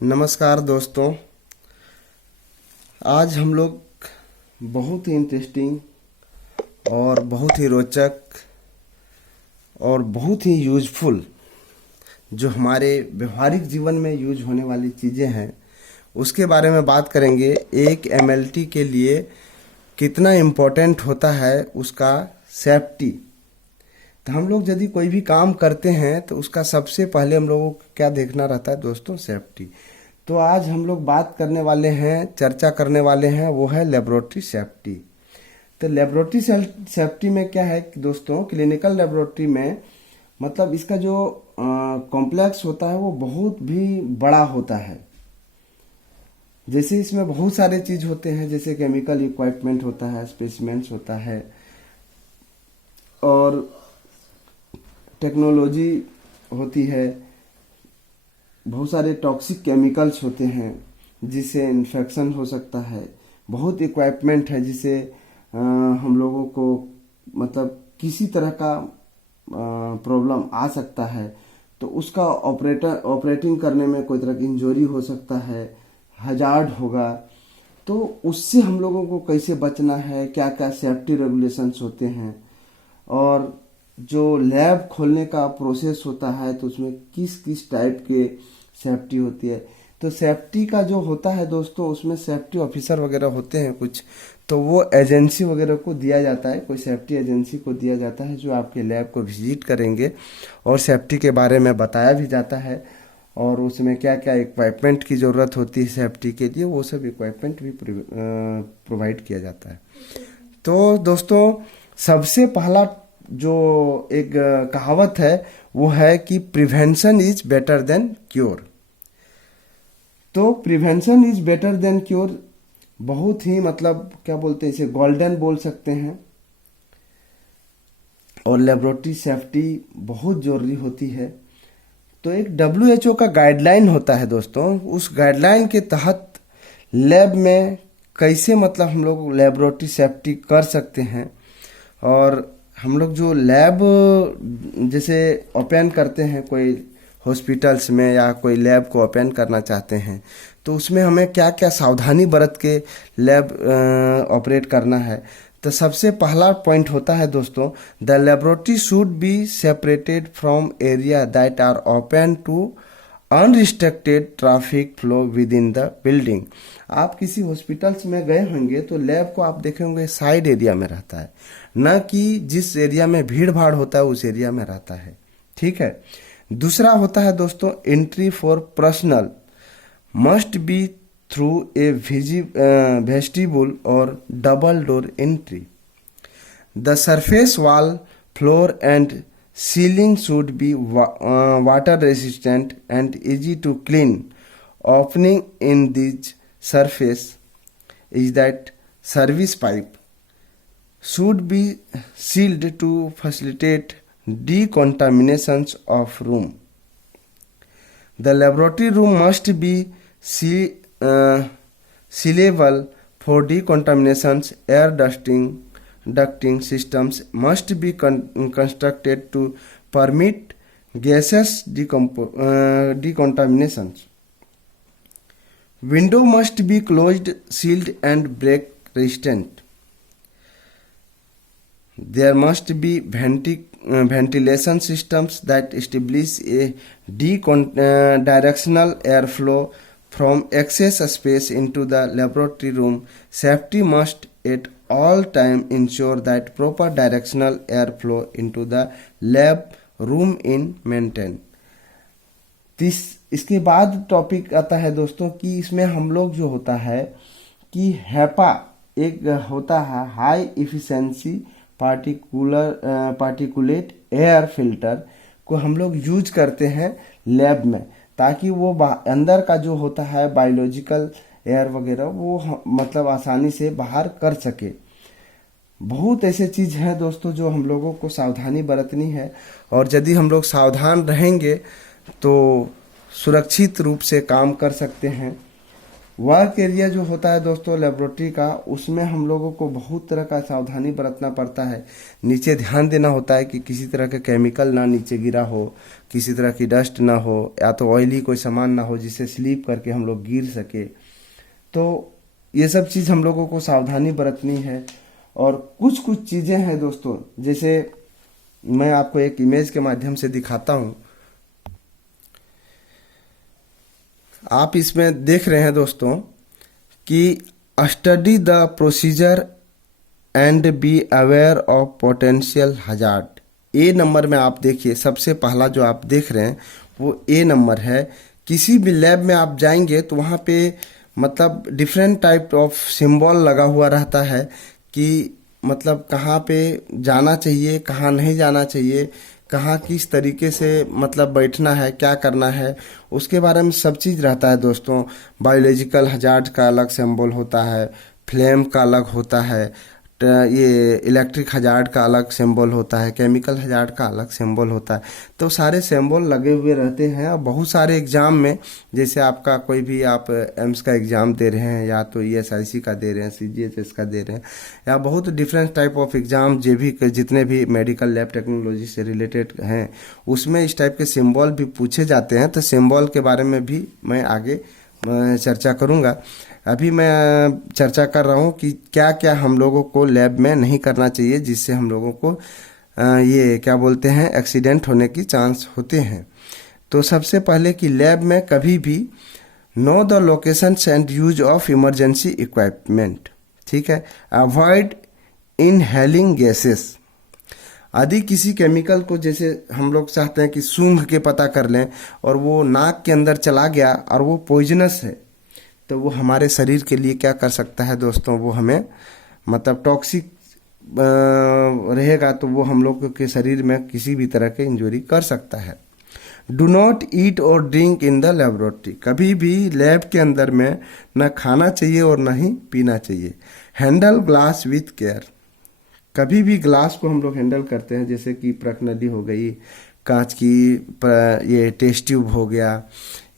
नमस्कार दोस्तों। आज हम लोग बहुत ही इंटरेस्टिंग और बहुत ही रोचक और बहुत ही यूजफुल जो हमारे व्यवहारिक जीवन में यूज होने वाली चीज़ें हैं उसके बारे में बात करेंगे। एक एमएलटी के लिए कितना इम्पोर्टेंट होता है उसका सेफ्टी। तो हम लोग यदि कोई भी काम करते हैं तो उसका सबसे पहले हम लोगों को क्या देखना रहता है दोस्तों? सेफ्टी। तो आज हम लोग बात करने वाले हैं, चर्चा करने वाले हैं, वो है लेबोरेटरी सेफ्टी। तो लेबोरेटरी सेफ्टी में क्या है कि दोस्तों, क्लिनिकल लेबोरेटरी में मतलब इसका जो कॉम्प्लेक्स होता है वो बहुत भी बड़ा होता है। जैसे इसमें बहुत सारे चीज होते हैं, जैसे केमिकल इक्विपमेंट होता है, स्पेसिमेंट्स होता है और टेक्नोलॉजी होती है, बहुत सारे टॉक्सिक केमिकल्स होते हैं जिससे इन्फेक्शन हो सकता है। बहुत इक्विपमेंट है जिससे हम लोगों को मतलब किसी तरह का प्रॉब्लम आ सकता है, तो उसका ऑपरेटिंग करने में कोई तरह की इंजरी हो सकता है, हजार्ड होगा। तो उससे हम लोगों को कैसे बचना है, क्या क्या सेफ्टी रेगुलेशंस होते हैं, और जो लैब खोलने का प्रोसेस होता है तो उसमें किस किस टाइप के सेफ्टी होती है। तो सेफ्टी का जो होता है दोस्तों, उसमें सेफ्टी ऑफिसर वगैरह होते हैं कुछ, तो वो एजेंसी वगैरह को दिया जाता है, कोई सेफ्टी एजेंसी को दिया जाता है जो आपके लैब को विजिट करेंगे और सेफ्टी के बारे में बताया भी जाता है और उसमें क्या क्या इक्विपमेंट की ज़रूरत होती है सेफ्टी के लिए, वो सब इक्विपमेंट भी प्रोवाइड किया जाता है। तो दोस्तों, सबसे पहला जो एक कहावत है वो है कि prevention is better than cure. तो prevention is better than cure बहुत ही मतलब क्या बोलते हैं, इसे गोल्डन बोल सकते हैं। और लेबोरेटरी सेफ्टी बहुत जरूरी होती है। तो एक WHO का गाइडलाइन होता है दोस्तों, उस गाइडलाइन के तहत लैब में कैसे मतलब हम लोग लेबोरेटरी सेफ्टी कर सकते हैं। और हम लोग जो लैब जैसे ओपन करते हैं कोई हॉस्पिटल्स में या कोई लैब को ओपन करना चाहते हैं, तो उसमें हमें क्या क्या सावधानी बरत के लैब ऑपरेट करना है। तो सबसे पहला पॉइंट होता है दोस्तों, the laboratory should be separated from area that are open to unrestricted traffic flow within the building. आप किसी हॉस्पिटल्स में गए होंगे तो लैब को आप देखे होंगे साइड एरिया में रहता है, न कि जिस एरिया में भीड़ भाड़ होता है उस एरिया में रहता है। ठीक है। दूसरा होता है दोस्तों, entry for personal must be through a vestibule और double door entry. The surface wall, floor and ceiling should be water resistant and easy to clean. Opening in this surface is that service pipe should be sealed to facilitate decontaminations of room. The laboratory room must be sealable for decontaminations. Air ducting systems must be constructed to permit gaseous decontaminations. Window must be closed, sealed and break resistant. There must be ventilation systems that establish a directional airflow from excess space into the laboratory room. Safety must at all time ensure that proper directional airflow into the lab room in maintain. इसके बाद topic आता है दोस्तों कि इसमें हम लोग जो होता है कि हैपा एक होता है, high efficiency particulate air filter को हम लोग यूज करते हैं लैब में, ताकि वो अंदर का जो होता है बायोलॉजिकल एयर वगैरह वो मतलब आसानी से बाहर कर सके। बहुत ऐसे चीज हैं दोस्तों जो हम लोगों को सावधानी बरतनी है, और यदि हम लोग सावधान रहेंगे तो सुरक्षित रूप से काम कर सकते हैं। वर्क एरिया जो होता है दोस्तों लेबोरेटरी का, उसमें हम लोगों को बहुत तरह का सावधानी बरतना पड़ता है। नीचे ध्यान देना होता है कि किसी तरह का केमिकल ना नीचे गिरा हो, किसी तरह की डस्ट ना हो, या तो ऑयली कोई सामान ना हो जिससे स्लिप करके हम लोग गिर सके। तो ये सब चीज़ हम लोगों को सावधानी बरतनी है। और कुछ कुछ चीज़ें हैं दोस्तों, जैसे मैं आपको एक इमेज के माध्यम से दिखाता हूँ। आप इसमें देख रहे हैं दोस्तों कि study the procedure and be aware of potential hazard. A number में आप देखिए, सबसे पहला जो आप देख रहे हैं वो ए नंबर है। किसी भी लैब में आप जाएंगे तो वहाँ पे मतलब डिफरेंट टाइप ऑफ सिंबल लगा हुआ रहता है कि मतलब कहाँ पे जाना चाहिए, कहाँ नहीं जाना चाहिए, कहाँ किस तरीके से मतलब बैठना है, क्या करना है, उसके बारे में सब चीज़ रहता है दोस्तों। बायोलॉजिकल हजार्ड का अलग सिंबल होता है, फ्लेम का अलग होता है, ये इलेक्ट्रिक हजार्ड का अलग सिंबल होता है, केमिकल हजार्ड का अलग सिंबल होता है। तो सारे सिंबल लगे हुए रहते हैं। और बहुत सारे एग्जाम में, जैसे आपका कोई भी आप एम्स का एग्जाम दे रहे हैं, या तो ESIC का दे रहे हैं, CGHS का दे रहे हैं, या बहुत डिफरेंट टाइप ऑफ एग्जाम जो भी जितने भी मेडिकल लैब टेक्नोलॉजी से रिलेटेड हैं, उसमें इस टाइप के सिंबल भी पूछे जाते हैं। तो सिंबल के बारे में भी मैं आगे चर्चा करूंगा। अभी मैं चर्चा कर रहा हूँ कि क्या क्या हम लोगों को लैब में नहीं करना चाहिए, जिससे हम लोगों को ये क्या बोलते हैं एक्सीडेंट होने की चांस होते हैं। तो सबसे पहले कि लैब में कभी भी know the locations and use of emergency equipment, ठीक है। Avoid inhaling gases. यदि किसी केमिकल को, जैसे हम लोग चाहते हैं कि सूंघ के पता कर लें और वो नाक के अंदर चला गया और वो पॉइजनस है, तो वो हमारे शरीर के लिए क्या कर सकता है दोस्तों, वो हमें मतलब टॉक्सिक रहेगा, तो वो हम लोग के शरीर में किसी भी तरह के इंजरी कर सकता है। डू नॉट ईट और ड्रिंक इन द लेबोरेटरी। कभी भी लैब के अंदर में न खाना चाहिए और न ही पीना चाहिए। Handle glass with care. कभी भी ग्लास को हम लोग हैंडल करते हैं, जैसे कि प्रकनली हो गई, कांच की ये टेस्ट ट्यूब हो गया,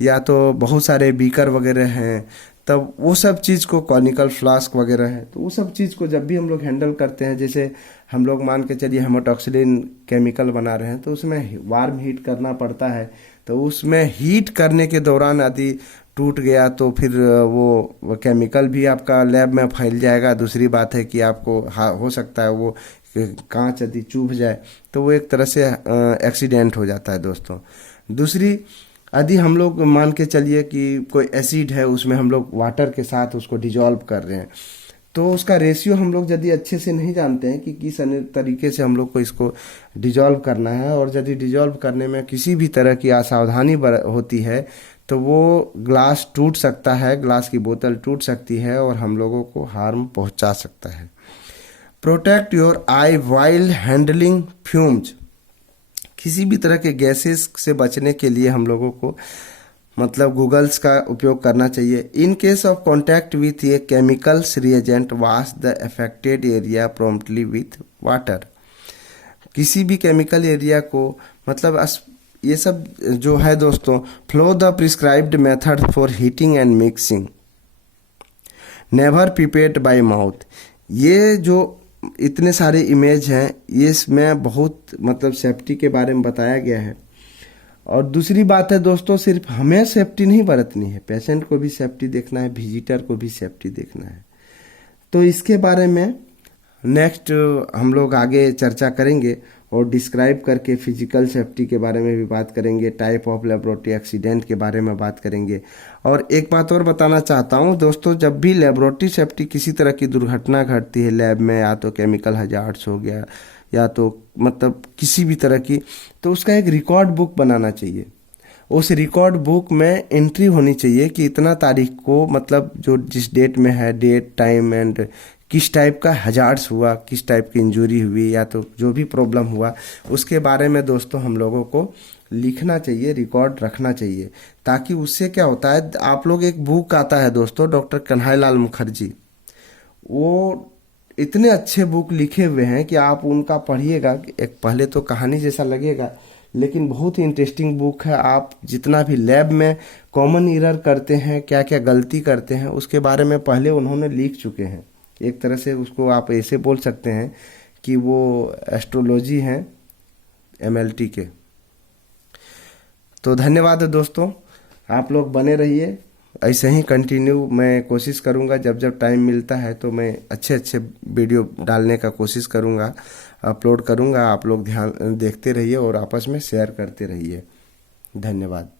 या तो बहुत सारे बीकर वगैरह हैं, तब वो सब चीज़ को, कॉनिकल फ्लास्क वगैरह है, तो वो सब चीज़ को जब भी हम लोग हैंडल करते हैं, जैसे हम लोग मान के चलिए हेमाटॉक्सिलिन केमिकल बना रहे हैं, तो उसमें वार्म हीट करना पड़ता है। तो उसमें हीट करने के दौरान यदि टूट गया तो फिर वो केमिकल भी आपका लैब में फैल जाएगा। दूसरी बात है कि आपको हो सकता है वो कांच यदि चुभ जाए तो वो एक तरह से एक्सीडेंट हो जाता है दोस्तों। दूसरी, यदि हम लोग मान के चलिए कि कोई एसिड है, उसमें हम लोग वाटर के साथ उसको डिजॉल्व कर रहे हैं, तो उसका रेशियो हम लोग यदि अच्छे से नहीं जानते हैं कि किस अन्य तरीके से हम लोग को इसको डिजॉल्व करना है, और यदि डिजॉल्व करने में किसी भी तरह की असावधानी होती है तो वो ग्लास टूट सकता है, ग्लास की बोतल टूट सकती है और हम लोगों को हार्म पहुंचा सकता है। Protect your I while handling fumes. किसी भी तरह के गैसेस से बचने के लिए हम लोगों को मतलब गूगल्स का उपयोग करना चाहिए। In case of contact with A chemicals reagent wash the affected area promptly with water. किसी भी केमिकल एरिया को मतलब ये सब जो है दोस्तों, flow the prescribed method for heating and mixing, never pipette bye mouth. ये जो इतने सारे इमेज हैं, ये इसमें बहुत मतलब सेफ्टी के बारे में बताया गया है। और दूसरी बात है दोस्तों, सिर्फ हमें सेफ्टी नहीं बरतनी है, पेशेंट को भी सेफ्टी देखना है, विजिटर को भी सेफ्टी देखना है। तो इसके बारे में नेक्स्ट हम लोग आगे चर्चा करेंगे और डिस्क्राइब करके फिजिकल सेफ्टी के बारे में भी बात करेंगे, टाइप ऑफ लेबोरेटरी एक्सीडेंट के बारे में बात करेंगे। और एक बात और बताना चाहता हूं दोस्तों, जब भी लेबोरेटरी सेफ्टी किसी तरह की दुर्घटना घटती है लैब में, या तो केमिकल हजार्ड्स हो गया या तो मतलब किसी भी तरह की, तो उसका एक रिकॉर्ड बुक बनाना चाहिए। उस रिकॉर्ड बुक में एंट्री होनी चाहिए कि इतना तारीख को मतलब जो जिस डेट में है, डेट टाइम एंड किस टाइप का हजार्ड्स हुआ, किस टाइप की इंजरी हुई, या तो जो भी प्रॉब्लम हुआ उसके बारे में दोस्तों हम लोगों को लिखना चाहिए, रिकॉर्ड रखना चाहिए। ताकि उससे क्या होता है, आप लोग एक बुक आता है दोस्तों डॉक्टर कन्हैयालाल मुखर्जी, वो इतने अच्छे बुक लिखे हुए हैं कि आप उनका पढ़िएगा, एक पहले तो कहानी जैसा लगेगा, लेकिन बहुत ही इंटरेस्टिंग बुक है। आप जितना भी लैब में कॉमन एरर करते हैं, क्या क्या गलती करते हैं, उसके बारे में पहले उन्होंने लिख चुके हैं। एक तरह से उसको आप ऐसे बोल सकते हैं कि वो एस्ट्रोलॉजी हैं एमएलटी के। तो धन्यवाद दोस्तों, आप लोग बने रहिए, ऐसे ही कंटिन्यू। मैं कोशिश करूंगा जब जब टाइम मिलता है तो मैं अच्छे अच्छे वीडियो डालने का कोशिश करूंगा, अपलोड करूंगा। आप लोग ध्यान देखते रहिए और आपस में शेयर करते रहिए। धन्यवाद।